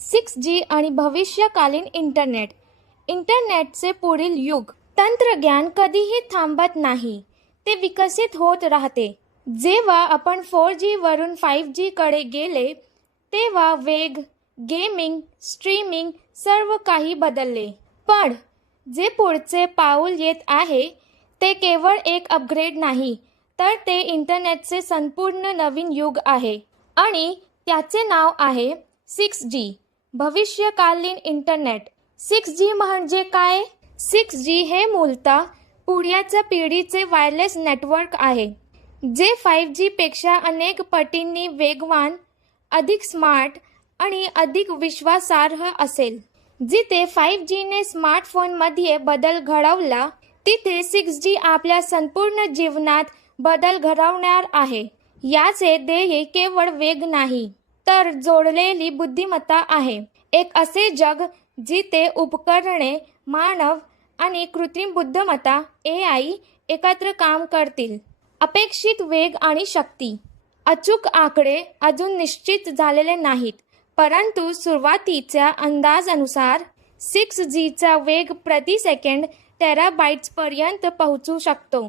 6G आणि भविष्यकालीन internet. इंटरनेटचे पुढील युग. तंत्रज्ञान कधीही थांबत नाही, ते विकसित होत राहते. जेव्हा आपण 4G वरून 5G कडे गेले, तेव्हा वेग, गेमिंग, स्ट्रीमिंग सर्व काही बदलले. पण जे पुढचे पाऊल येत आहे, ते केवळ एक अपग्रेड नाही, तर ते इंटरनेटचे संपूर्ण नवीन युग आहे. आणि त्याचे नाव आहे 6G, भविष्यकालीन इंटरनेट. 6G म्हणजे काय? 6G हे मूलतः पुढच्या पिढीचे वायरलेस नेटवर्क आहे, जे 5G पेक्षा अनेक पटींनी वेगवान, अधिक स्मार्ट आणि अधिक विश्वासार्ह असेल. जिथे 5Gने स्मार्टफोनमध्ये बदल घडवला, तिथे 6G आपल्या संपूर्ण जीवनात बदल घडवणार आहे. याचे ध्येय केवळ वेग नाही, तर जोडलेली बुद्धिमत्ता आहे. एक असे जग जिथे उपकरणे, मानव आणि कृत्रिम बुद्धिमत्ता AI एकत्र काम करतील. अपेक्षित वेग आणि शक्ती. अचूक आकडे अजून निश्चित झालेले नाहीत, परंतु सुरुवातीच्या अंदाजानुसार 6Gचा वेग प्रति सेकंड टेराबाइट्सपर्यंत पोहोचू शकतो.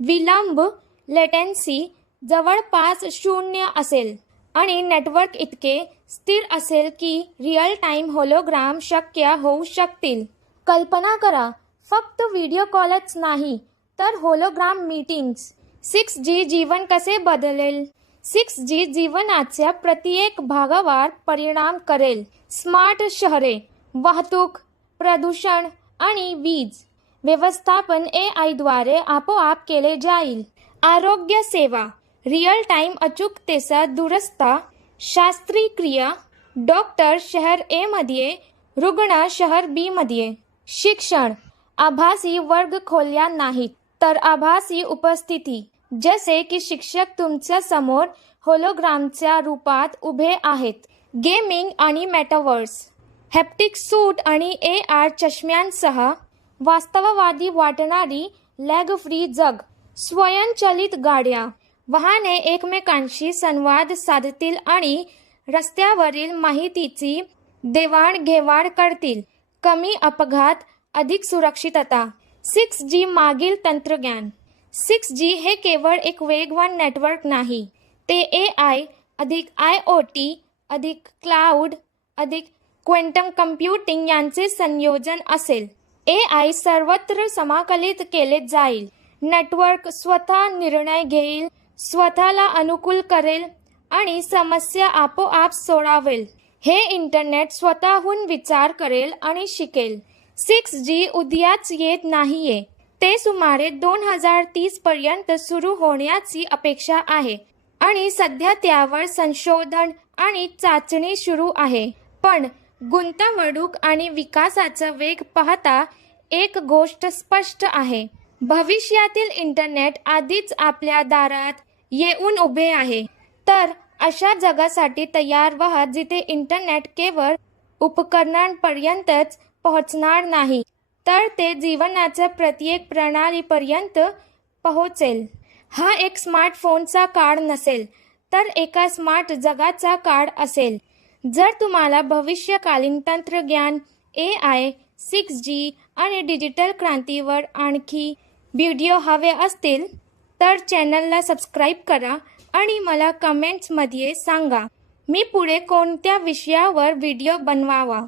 विलंब, लेटेन्सी जवळपास 0 असेल आणि नेटवर्क इतके स्थिर असेल की रिअल टाइम होलोग्राम शक्य होऊ शकतील. कल्पना करा, फक्त व्हिडिओ कॉलच नाही, तर होलोग्राम मीटिंग्स. 6G जीवन कसे बदलेल? 6G जीवनाच्या प्रत्येक भागावर परिणाम करेल. स्मार्ट शहरे, वाहतूक, प्रदूषण आणि वीज व्यवस्थापन AI द्वारे आपोआप केले जाईल. आरोग्य सेवा, रिअल टाइम अचूकतेचा दूरस्थ शस्त्रक्रिया, डॉक्टर शहर A मध्ये, रुग्ण शहर B मध्ये. शिक्षण, आभासी वर्गखोल्या नाहीत, तर आभासी उपस्थिती, जसे की शिक्षक तुमच्या समोर होलोग्रामच्या रूपात उभे आहेत. गेमिंग आणि मेटावर्स, हॅप्टिक सूट आणि AR चष्म्यांसह वास्तववादी वाटणारी लॅग फ्री जग. स्वयंचलित गाड्या, वाहने एकमेकांशी संवाद साधतील आणि रस्त्यावरील माहितीची देवाणघेवाण करतील. कमी अपघात, अधिक सुरक्षितता. 6G मागील तंत्रज्ञान. 6G हे केवळ एक वेगवान नेटवर्क नाही, ते AI अधिक IoT अधिक क्लाउड अधिक क्वांटम कम्प्युटिंग यांचे संयोजन असेल. AI सर्वत्र समाकलित केले जाईल. नेटवर्क स्वतः निर्णय घेईल, स्वतःला अनुकूल करेल आणि समस्या आपोआप सोडवेल. हे इंटरनेट स्वतःहून विचार करेल आणि शिकेल. 6G उद्याच येत नाहीये, ते सुमारे 2030 पर्यंत सुरू होण्याची अपेक्षा आहे आणि सध्या त्यावर संशोधन आणि चाचणी सुरू आहे. पण गुंतवणूक आणि विकासाचा वेग पाहता एक गोष्ट स्पष्ट आहे, भविष्यातील इंटरनेट आधीच आपल्या दारात येऊन उभे आहे. तर अशा जगासाठी तयार व्हा जिथे इंटरनेट केवळ उपकरणांपर्यंतच पोहोचणार नाही, तर ते जीवनाच्या प्रत्येक प्रणालीपर्यंत पोहोचेल. हा एक स्मार्टफोनचा काळ नसेल, तर एका स्मार्ट जगाचा काळ असेल. जर तुम्हाला भविष्यकालीन तंत्रज्ञान, AI, 6G आणि डिजिटल क्रांतीवर आणखी व्हिडिओ हवे असतील, तर चॅनलला सबस्क्राईब करा आणि मला कमेंट्समध्ये सांगा, मी पुढे कोणत्या विषयावर व्हिडिओ बनवावा.